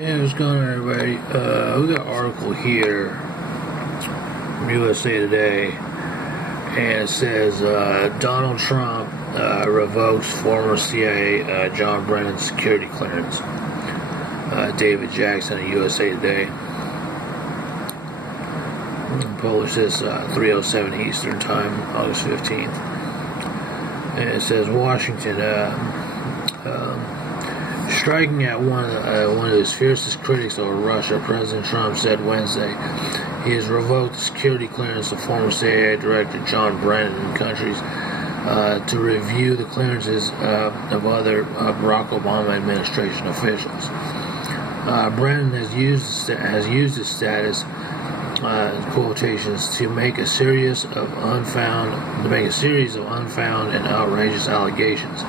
Hey, what's going on, everybody? We got an article here from USA Today, and it says Donald Trump revokes former CIA John Brennan security clearance. David Jackson of USA Today published this 3:07 Eastern Time, August 15th, and it says Washington. Striking at one of his fiercest critics over Russia, President Trump said Wednesday he has revoked the security clearance of former CIA Director John Brennan in countries to review the clearances of other Barack Obama administration officials. Brennan has used his status quotations to make a series of unfound and outrageous allegations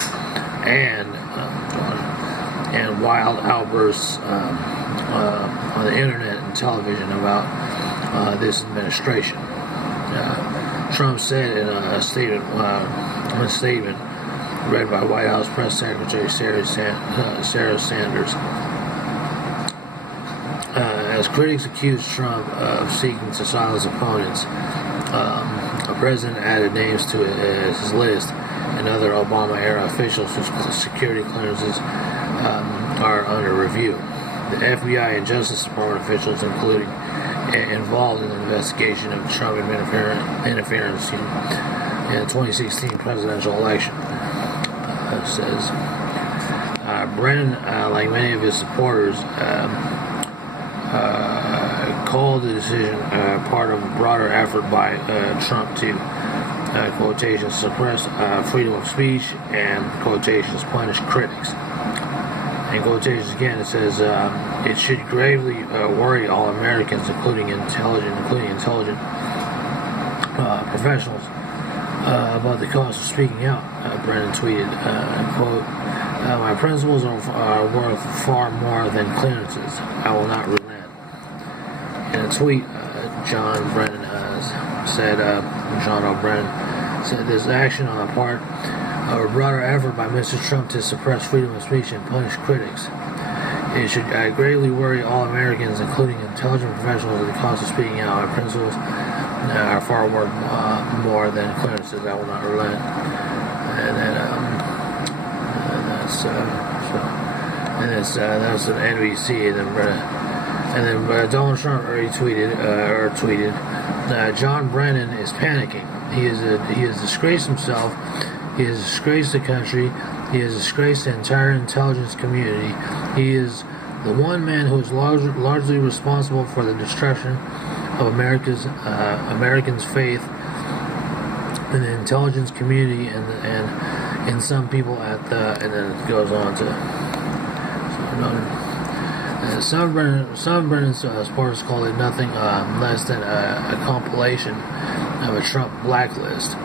and wild outbursts on the internet and television about this administration. Trump said in a statement read by White House Press Secretary Sarah Sanders, as critics accused Trump of seeking to silence opponents, the president added names to his list and other Obama-era officials whose security clearances are under review. The FBI and Justice Department officials, including involved in the investigation of Trump interference in the 2016 presidential election, says Brennan, like many of his supporters, called the decision part of a broader effort by Trump to quotations suppress freedom of speech and quotations punish critics. In quotations again, it says it should gravely worry all Americans, including intelligent professionals, about the cost of speaking out. Brennan tweeted, quote, "My principles are worth far more than clearances. I will not relent." In a tweet, John O'Brien said this action on the part of a broader effort by Mr. Trump to suppress freedom of speech and punish critics. It should greatly worry all Americans, including intelligent professionals, at the cost of speaking out. My principles are far worth more than clearances. I will not relent. And then that's an NBC, and then Donald Trump tweeted, John Brennan is panicking. He has disgraced himself. He has disgraced the country. He has disgraced the entire intelligence community. He is the one man who is largely responsible for the destruction of Americans' faith in the intelligence community and in some people at the. And then it goes on to some of Brennan's supporters called it nothing less than a compilation of a Trump blacklist.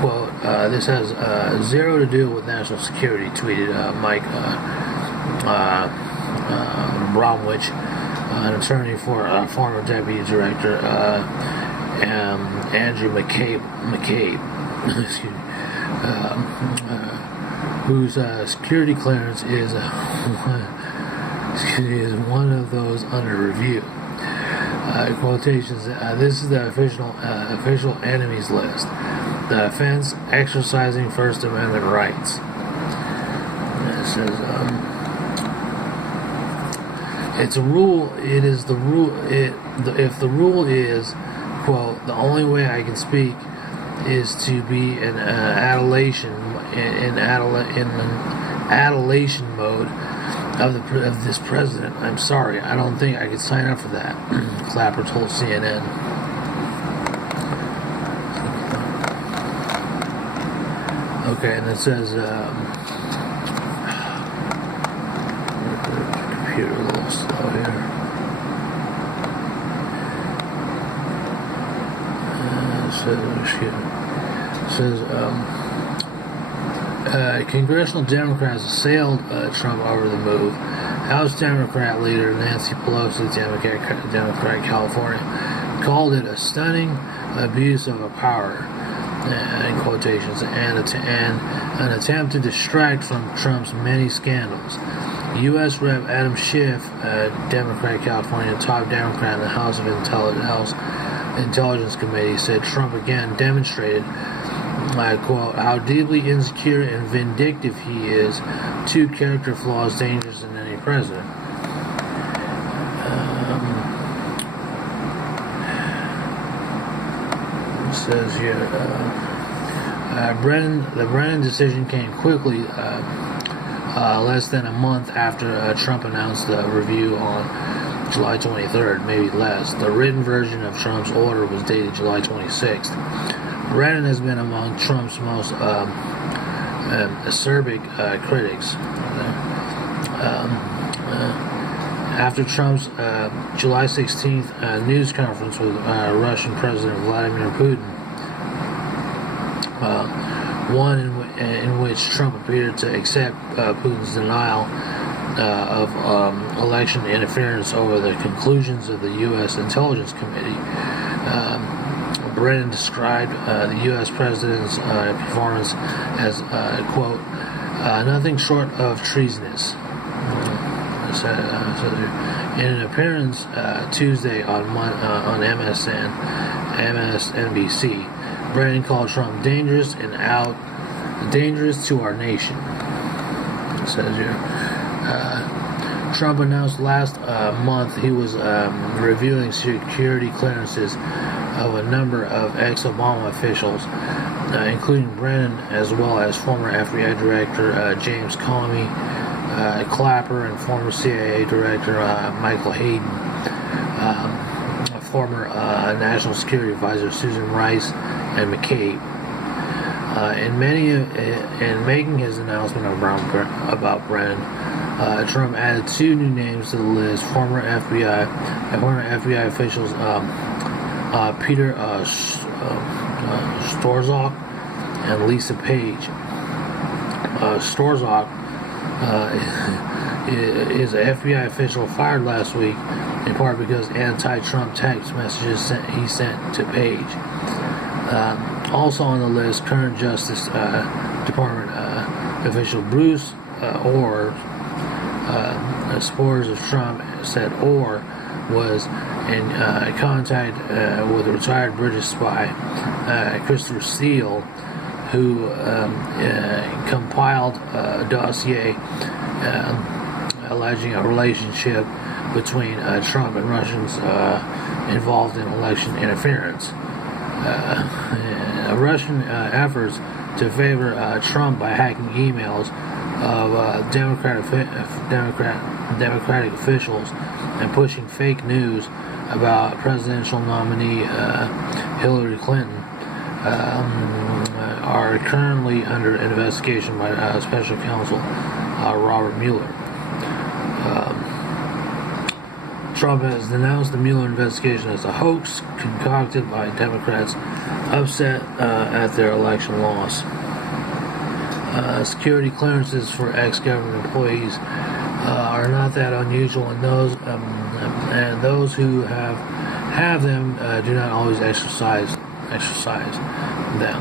Quote, this has zero to do with national security, tweeted Mike Bromwich, an attorney for former deputy director Andrew McCabe excuse me, whose security clearance is one of those under review. Quotations. This is the official enemies list. The offense exercising First Amendment rights. And it says it's a rule. It is the rule. If the rule is, quote, the only way I can speak is to be in adulation mode of this president. I'm sorry, I don't think I could sign up for that. Clapper told CNN. Okay, and it says computer a little slow here. It says congressional Democrats assailed Trump over the move. House Democrat leader Nancy Pelosi, Democrat California, called it a stunning abuse of power, in quotations, and an attempt to distract from Trump's many scandals. U.S. Rep. Adam Schiff, Democrat, California, top Democrat in the House Intelligence Committee, said Trump again demonstrated, quote, how deeply insecure and vindictive he is, two character flaws dangerous in any president. It says here, the Brennan decision came quickly, less than a month after Trump announced the review on July 23rd, maybe less. The written version of Trump's order was dated July 26th. Brennan has been among Trump's most acerbic critics. After Trump's July 16th news conference with Russian President Vladimir Putin, one in which Trump appeared to accept Putin's denial of election interference over the conclusions of the U.S. Intelligence Committee, Brennan described the U.S. president's performance as, quote, nothing short of treasonous. In an appearance Tuesday on MSNBC, Brennan called Trump dangerous and dangerous to our nation. It says here. Trump announced last month he was reviewing security clearances of a number of ex-Obama officials, including Brennan, as well as former FBI Director James Comey, Clapper, and former CIA Director Michael Hayden, former National Security Advisor Susan Rice, and McCabe. In making his announcement about Brennan, Trump added two new names to the list: former FBI officials Peter Strzok and Lisa Page. Strzok is an FBI official fired last week, in part because anti-Trump text messages he sent to Page. Also on the list, current Justice Department official Bruce Orr. Spores of Trump said Orr was in contact with retired British spy Christopher Steele, who compiled a dossier alleging a relationship between Trump and Russians involved in election interference. Russian efforts to favor Trump by hacking emails of Democratic officials and pushing fake news about presidential nominee Hillary Clinton are currently under investigation by Special Counsel Robert Mueller. Trump has denounced the Mueller investigation as a hoax concocted by Democrats upset at their election loss. Security clearances for ex-government employees are not that unusual, and those who have them do not always exercise them.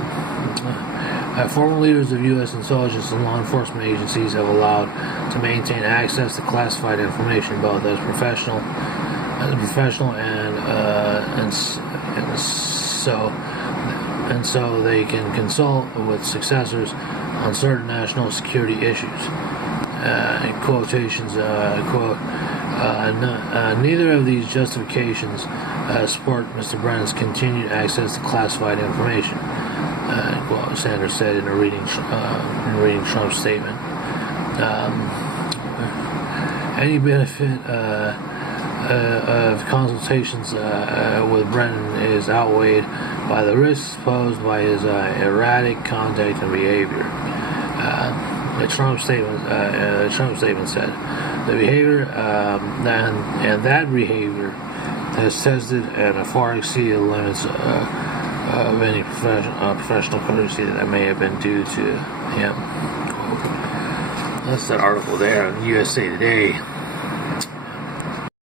Former leaders of U.S. intelligence and law enforcement agencies have allowed to maintain access to classified information, both as professional and so they can consult with successors on certain national security issues. In quotations, quote, neither of these justifications support Mr. Brennan's continued access to classified information, quote, Sanders said in reading Trump's statement. Any benefit of consultations with Brennan is outweighed by the risks posed by his erratic conduct and behavior. The Trump statement said the behavior and that behavior has tested and far exceeded the limits of any professional courtesy that may have been due to him. That's that article there on USA Today.